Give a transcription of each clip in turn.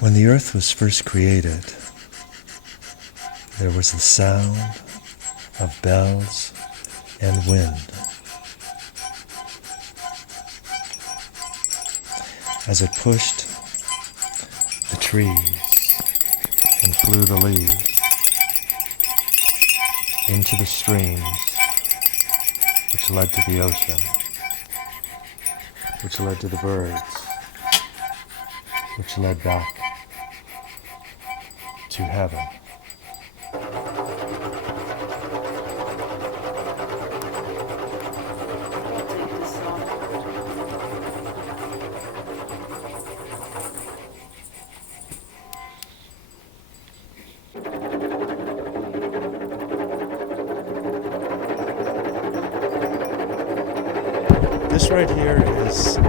When the earth was first created, there was the sound of bells and wind. As it pushed the trees and flew the leaves into the streams which led to the ocean, which led to the birds, which led back to heaven. This right here is the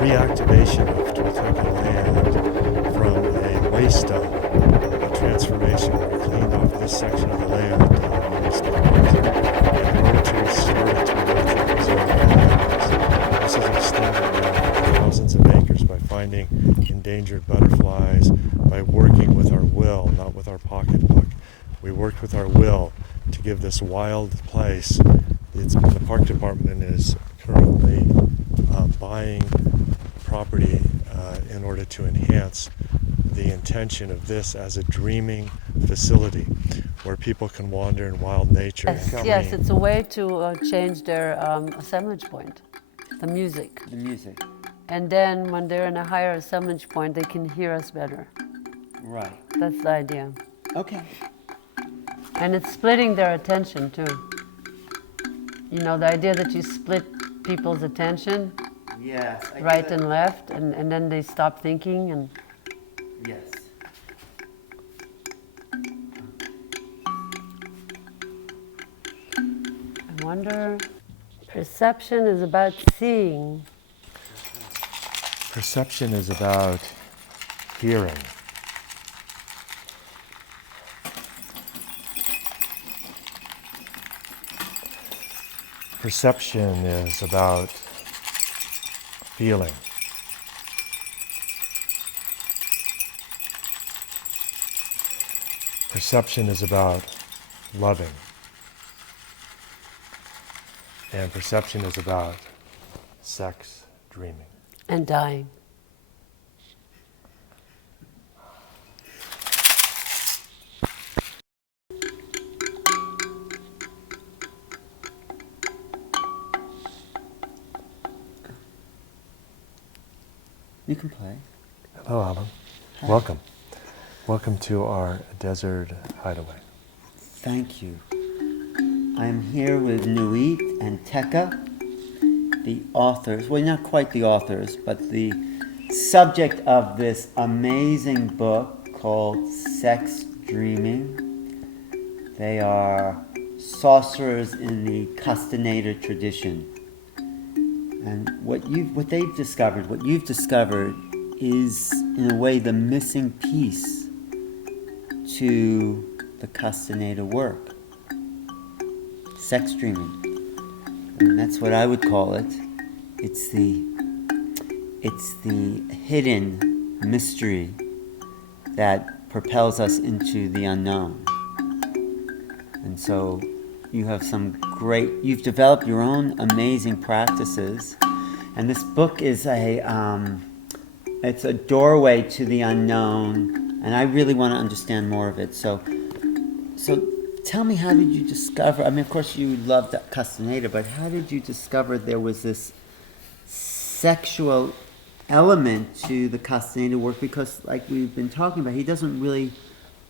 reactivation of Toltec land from a waste dump, a transformation where we cleaned off this section of the land in order to restore it to a natural reserve. This is extended thousands of acres by finding endangered butterflies, by working with our will, not with our pocketbook. We worked with our will to give this wild place. The park department is currently buying property in order to enhance the intention of this as a dreaming facility where people can wander in wild nature. Yes, it's a way to change their assemblage point, the music. The music. And then when they're in a higher assemblage point, they can hear us better. Right. That's the idea. Okay. And it's splitting their attention too. You know, the idea that you split people's attention, Yes. right and left, and then they stop thinking and... Yes. I wonder, perception is about seeing. Perception is about hearing. Perception is about feeling. Perception is about loving. And perception is about sex dreaming. And dying. You can play. Hello, Alan. Hi. Welcome. Welcome to our desert hideaway. Thank you. I'm here with Nuit and Teca, the authors, well, not quite the authors, but the subject of this amazing book called Sex Dreaming. They are sorcerers in the Castenada tradition. And what you've discovered is, in a way, the missing piece to the Castenada work. Sex dreaming. And that's what I would call it. It's the hidden mystery that propels us into the unknown. And so you've developed your own amazing practices, and this book is it's a doorway to the unknown, and I really want to understand more of it. So tell me, how did you discover, I mean, of course you loved Castenada, but how did you discover there was this sexual element to the Castenada work? Because, like we've been talking about, he doesn't really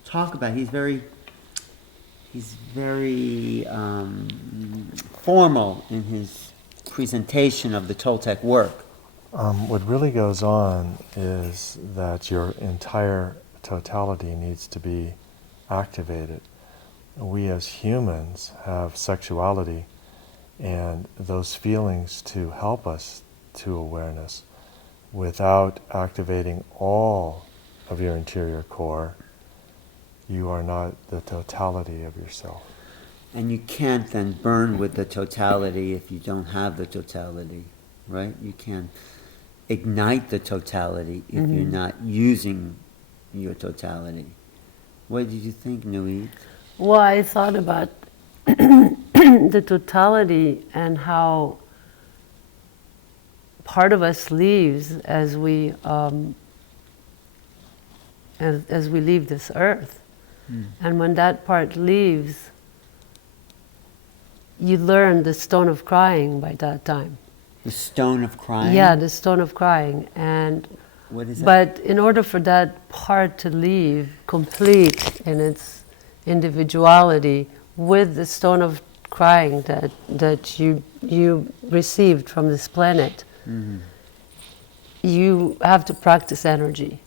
talk about it. He's very formal in his presentation of the Toltec work. What really goes on is that your entire totality needs to be activated. We as humans have sexuality and those feelings to help us to awareness. Without activating all of your interior core, you are not the totality of yourself. And you can't then burn with the totality if you don't have the totality, right? You can. ignite the totality if you're not using your totality. What did you think, Nuit? Well, I thought about the totality and how part of us leaves as we leave this earth. And when that part leaves, you learn the stone of crying by that time. The stone of crying? Yeah, the stone of crying. And What is that? but in order for that part to leave complete in its individuality with the stone of crying that you received from this planet, you have to practice energy.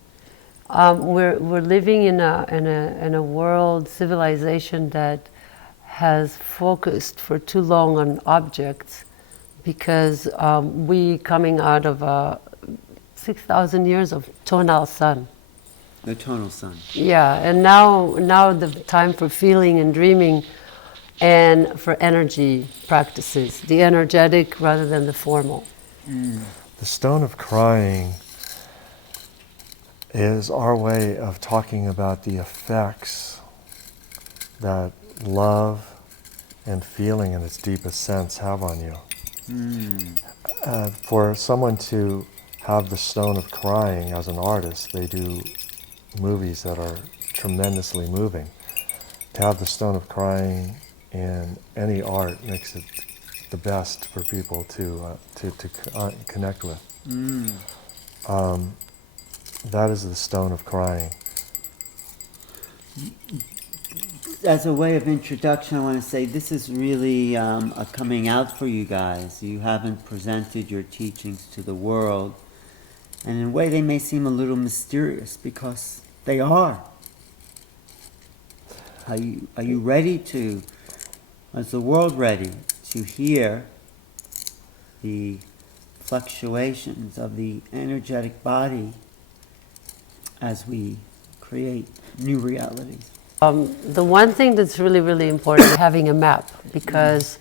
We're living in a world civilization that has focused for too long on objects, because we coming out of 6,000 years of tonal sun. The tonal sun. Yeah, and now the time for feeling and dreaming, and for energy practices, the energetic rather than the formal. The stone of crying is our way of talking about the effects that love and feeling in its deepest sense have on you. For someone to have the stone of crying as an artist, they do movies that are tremendously moving. To have the stone of crying in any art makes it the best for people to connect with. That is the stone of crying. As a way of introduction, I want to say this is really a coming out for you guys. You haven't presented your teachings to the world. And in a way, they may seem a little mysterious, because they are. Are you ready to, is the world ready to hear the fluctuations of the energetic body as we create new realities? The one thing that's really, really important is having a map, because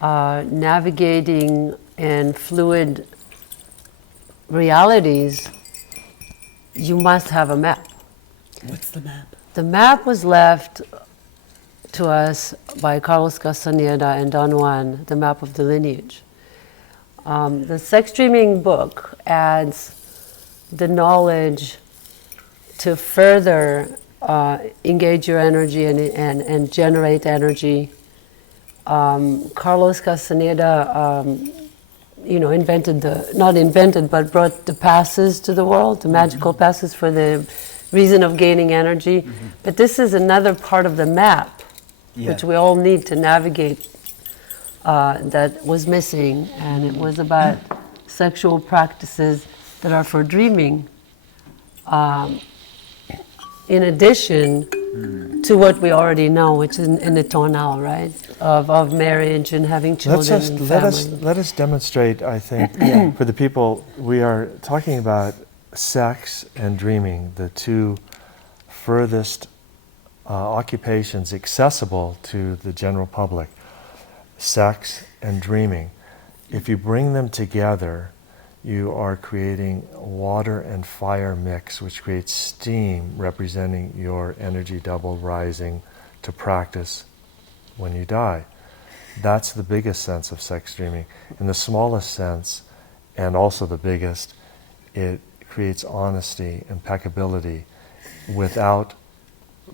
navigating in fluid realities, you must have a map. What's the map? The map was left to us by Carlos Castenada and Don Juan, the map of the lineage. The Sex Dreaming book adds the knowledge to further engage your energy and generate energy. Carlos Casteneda, but brought the passes to the world, the magical passes for the reason of gaining energy. But this is another part of the map, which we all need to navigate, that was missing, and it was about sexual practices that are for dreaming. In addition to what we already know, which is in the tonal, right, of marriage and having children and family. Let us demonstrate, I think, for the people, we are talking about sex and dreaming, the two furthest occupations accessible to the general public. Sex and dreaming. If you bring them together, you are creating water and fire mix, which creates steam, representing your energy double rising to practice when you die. That's the biggest sense of sex dreaming. In the smallest sense, and also the biggest, it creates honesty, impeccability, without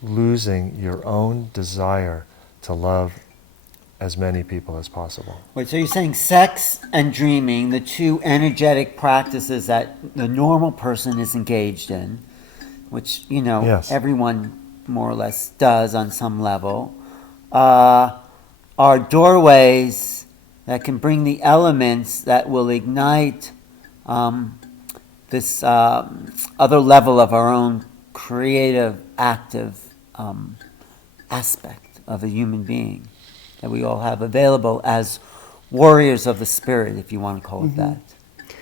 losing your own desire to love as many people as possible. Wait, so you're saying sex and dreaming, the two energetic practices that the normal person is engaged in, which, everyone more or less does on some level, are doorways that can bring the elements that will ignite this other level of our own creative, active aspect of a human being that we all have available as warriors of the spirit, if you want to call it that.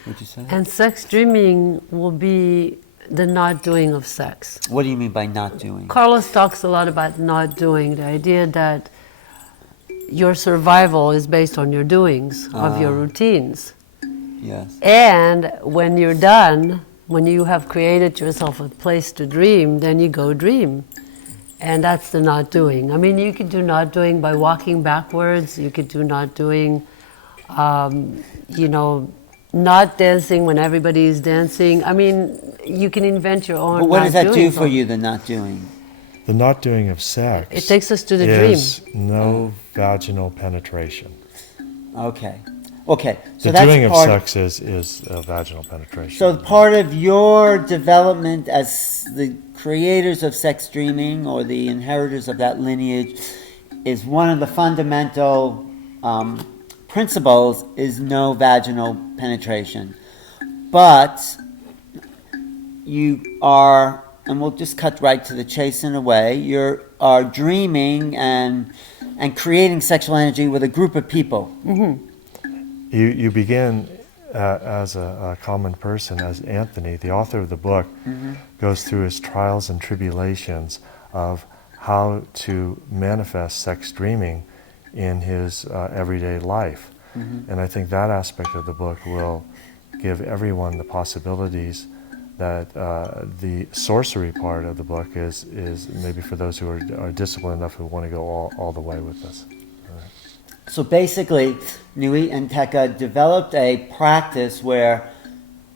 Would you say? And sex dreaming will be the not doing of sex. What do you mean by not doing? Carlos talks a lot about not doing, the idea that your survival is based on your doings, of your routines. Yes. And when you're done, when you have created yourself a place to dream, then you go dream. And that's the not doing. I mean, you could do not doing by walking backwards. You could do not doing, you know, not dancing when everybody is dancing. I mean, you can invent your own. But what not does that do doing for zone. you, the not doing? The not doing of sex It takes us to the is dream. no vaginal penetration. Okay. Okay. So The that's doing of part, sex is vaginal penetration. So part of your development as the creators of sex dreaming or the inheritors of that lineage is one of the fundamental principles is no vaginal penetration. But you are, and we'll just cut right to the chase in a way, you are dreaming and creating sexual energy with a group of people. Mm-hmm. You begin as a common person, as Anthony, the author of the book, goes through his trials and tribulations of how to manifest sex dreaming in his everyday life. And I think that aspect of the book will give everyone the possibilities that the sorcery part of the book is maybe for those who are disciplined enough who want to go all the way with this. So basically, Nuit and Teca developed a practice where,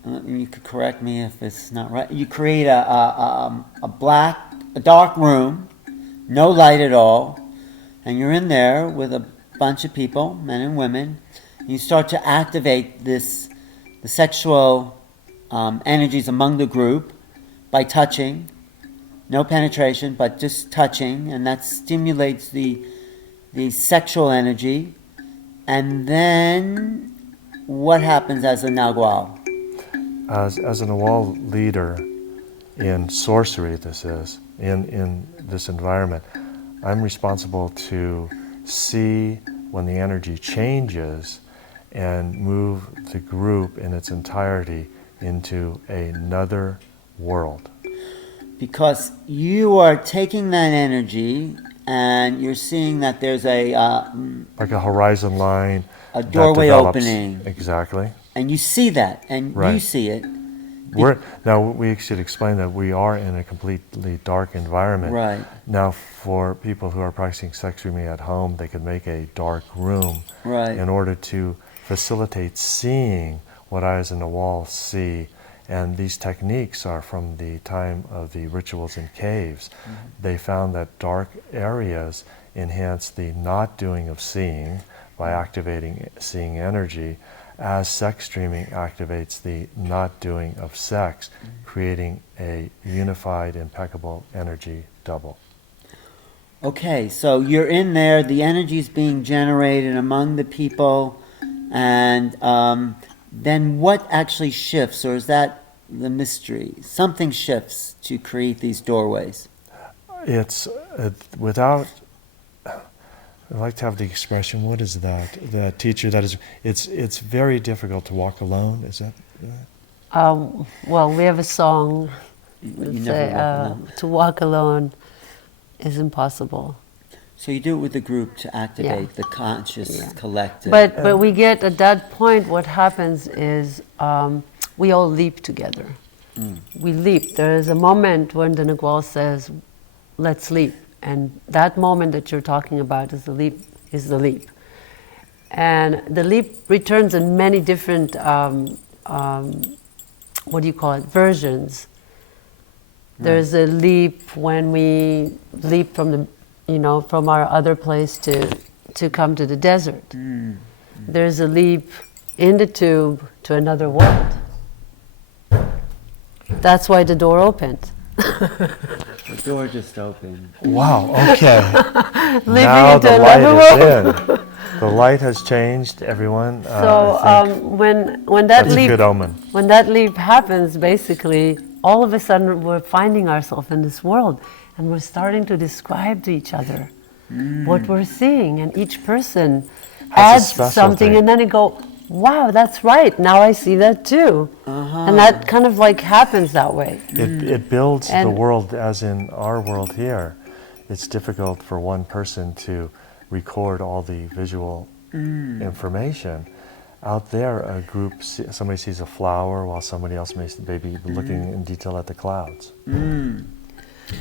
you could correct me if it's not right, you create a dark room, no light at all, and you're in there with a bunch of people, men and women, and you start to activate the sexual energies among the group by touching, no penetration, but just touching, and that stimulates the sexual energy. And then what happens as a Nagual? As a Nagual leader in sorcery, this is, in this environment, I'm responsible to see when the energy changes and move the group in its entirety into another world. Because you are taking that energy and you're seeing that there's like a horizon line, a doorway that develops. opening. Exactly. And you see that, and Right. you see it. Now we should explain that we are in a completely dark environment. Right. Now, for people who are practicing sex dreaming at home, they could make a dark room Right. in order to facilitate seeing what eyes in the wall see. And these techniques are from the time of the rituals in caves. They found that dark areas enhance the not doing of seeing by activating seeing energy, as sex dreaming activates the not doing of sex, creating a unified, impeccable energy double. Okay, so you're in there, the energy is being generated among the people, and then what actually shifts, or is that the mystery? Something shifts to create these doorways. It's without, I like to have the expression, what is that? The teacher that is, it's very difficult to walk alone, is that? Well, we have a song You that never say, walk alone. to walk alone is impossible. So you do it with the group to activate Yeah. the conscious Yeah. collective. But we get, at that point, what happens is we all leap together. We leap. There is a moment when the Nagual says, let's leap. And that moment that you're talking about is the leap. And the leap returns in many different, versions. There's a leap when we leap from from our other place to come to the desert. There's a leap in the tube to another world. That's why the door opened. The door just opened. Wow, okay. Leaping Now into the light another is in. The light has changed, everyone. So I think when that that's a leap good omen. when that leap happens, basically, all of a sudden we're finding ourselves in this world, and we're starting to describe to each other what we're seeing, and each person Has a adds specialty. something, and then you go, "Wow, that's right! Now I see that too." And that kind of like happens that way. It builds the And- world, as in our world here. It's difficult for one person to record all the visual information. out there, a group, somebody sees a flower while somebody else may be looking in detail at the clouds.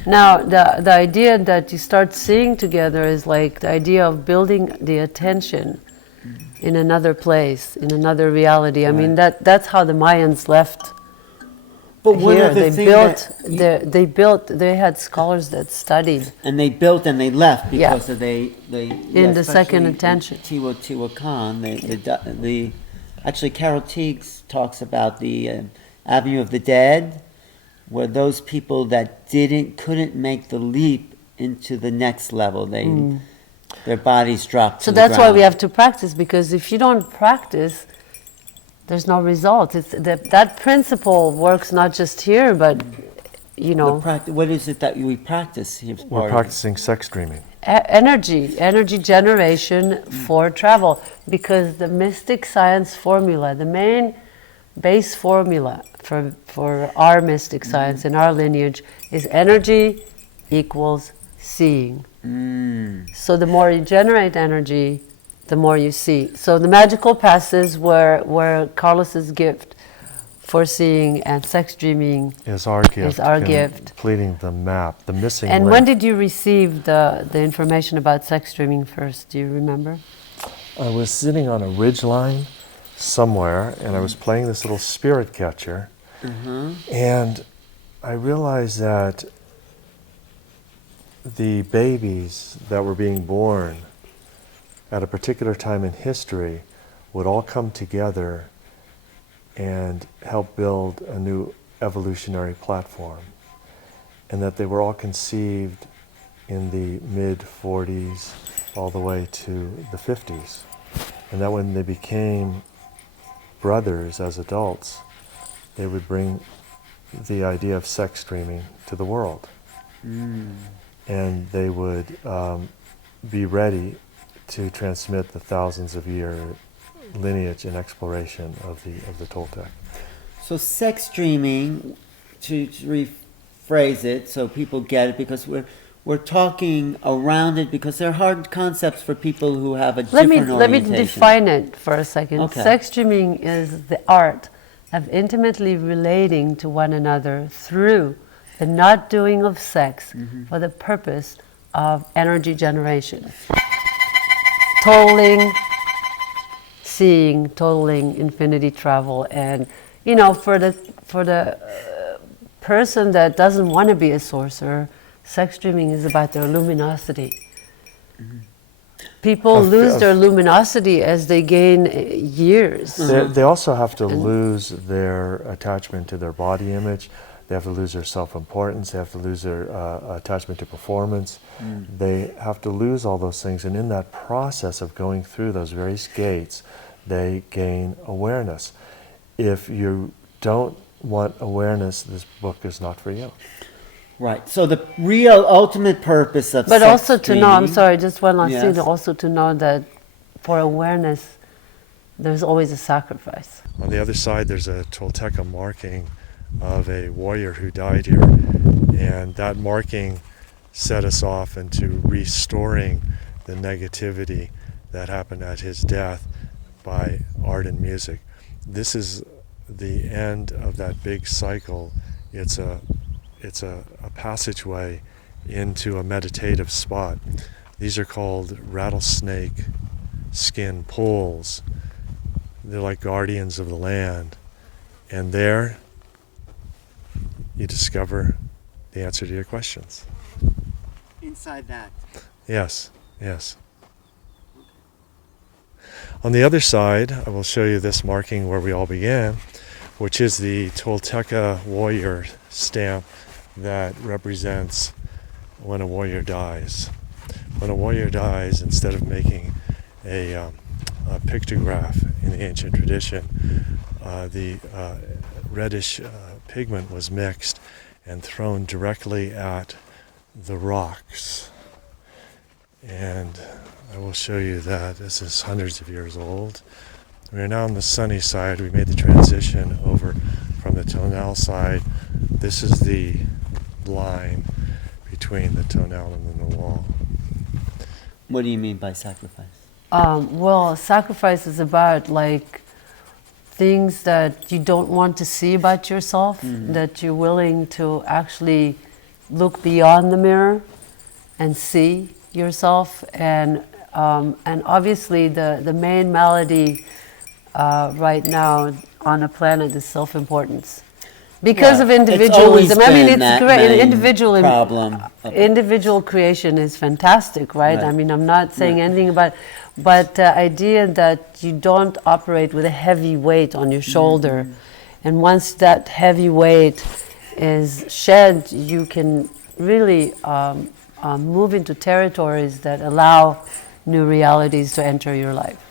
Now, the idea that you start seeing together is like the idea of building the attention in another place, in another reality. I mean, that's how the Mayans left. But one Here, of the they things built. They had scholars that studied. and they built and they left Yeah. because of they In the second attention. Teotihuacan, the actually Carol Teagues talks about the Avenue of the Dead, where those people that couldn't make the leap into the next level, their bodies dropped. So to the that's why ground. we have to practice, because if you don't practice, there's no result. It's that principle works not just here, but you know, What is it that we practice here? We're practicing sex dreaming. energy generation for travel, because the mystic science formula, the main base formula for our mystic science in our lineage is energy equals seeing. So the more you generate energy, the more you see. So the magical passes where Carlos's gift for seeing and sex dreaming Is our gift. Completing the map, the missing And link. when did you receive the information about sex dreaming first? Do you remember? I was sitting on a ridge line somewhere, and I was playing this little spirit catcher, and I realized that the babies that were being born at a particular time in history would all come together and help build a new evolutionary platform, and that they were all conceived in the mid-40s all the way to the 50s, and that when they became brothers as adults, they would bring the idea of sex dreaming to the world. And they would be ready to transmit the thousands of year lineage and exploration of the Toltec. So sex dreaming, to rephrase it so people get it, because we're talking around it because they're hard concepts for people who have a different orientation. Let me define it for a second. Okay. Sex dreaming is the art of intimately relating to one another through the not doing of sex for the purpose of energy generation. Totaling, seeing, totaling, infinity travel, and you know, for the person that doesn't want to be a sorcerer, sex dreaming is about their luminosity. People lose their luminosity as they gain years. They also have to lose their attachment to their body image. They have to lose their self-importance. They have to lose their attachment to performance. They have to lose all those things. And in that process of going through those various gates, they gain awareness. If you don't want awareness, this book is not for you. Right. So the real ultimate purpose of But sex also to know, I'm dreaming- sorry, just one last thing, Yes. also to know that for awareness, there's always a sacrifice. On the other side, there's a Tolteca marking of a warrior who died here, and that marking set us off into restoring the negativity that happened at his death by art and music. This is the end of that big cycle. It's a passageway into a meditative spot. These are called rattlesnake skin pools. They're like guardians of the land, and there you discover the answer to your questions. Inside that. Yes, yes. On the other side, I will show you this marking where we all began, which is the Tolteca warrior stamp that represents when a warrior dies. When a warrior dies, instead of making a pictograph in the ancient tradition, the reddish pigment was mixed and thrown directly at the rocks. And I will show you that this is hundreds of years old. We are now on the sunny side. We made the transition over from the tonal side. This is the line between the tonal and the Nagual. What do you mean by sacrifice? Well, sacrifice is about like things that you don't want to see about yourself, that you're willing to actually look beyond the mirror and see yourself. And obviously the main malady right now on the planet is self-importance. Because of individualism. I mean, it's great. Individual creation is fantastic, right? I mean, I'm not saying anything about, but the idea that you don't operate with a heavy weight on your shoulder, and once that heavy weight is shed, you can really move into territories that allow new realities to enter your life.